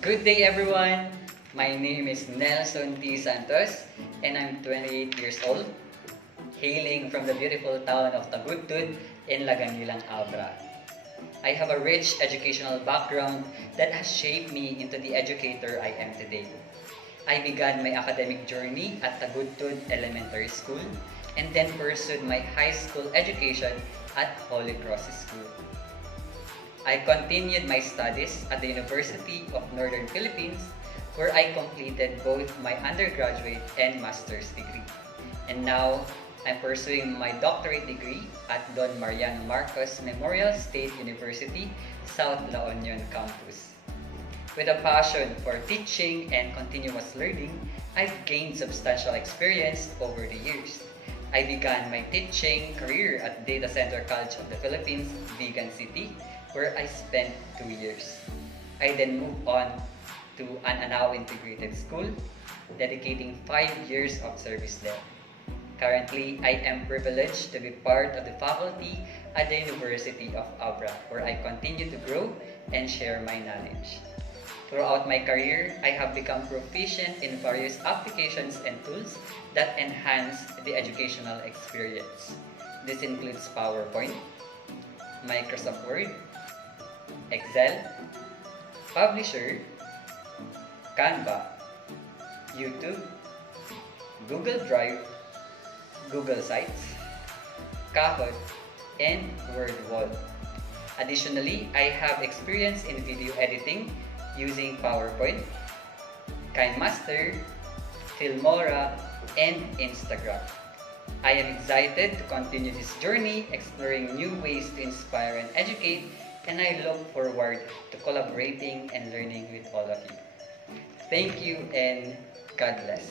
Good day everyone! My name is Nelson T. Santos and I'm 28 years old, hailing from the beautiful town of Tagudtud in Laganilang, Abra. I have a rich educational background that has shaped me into the educator I am today. I began my academic journey at Tagudtud Elementary School and then pursued my high school education at Holy Cross School. I continued my studies at the University of Northern Philippines where I completed both my undergraduate and master's degree. And now, I'm pursuing my doctorate degree at Don Mariano Marcos Memorial State University, South La Union Campus. With a passion for teaching and continuous learning, I've gained substantial experience over the years. I began my teaching career at Data Center College of the Philippines, Vigan City, where I spent 2 years. I then moved on to an Anao Integrated School, dedicating 5 years of service there. Currently, I am privileged to be part of the faculty at the University of Abra, where I continue to grow and share my knowledge. Throughout my career, I have become proficient in various applications and tools that enhance the educational experience. This includes PowerPoint, Microsoft Word, Excel, Publisher, Canva, YouTube, Google Drive, Google Sites, Kahoot, and WordWall. Additionally, I have experience in video editing using PowerPoint, KineMaster, Filmora, and Instagram. I am excited to continue this journey, exploring new ways to inspire and educate, and I look forward to collaborating and learning with all of you. Thank you and God bless.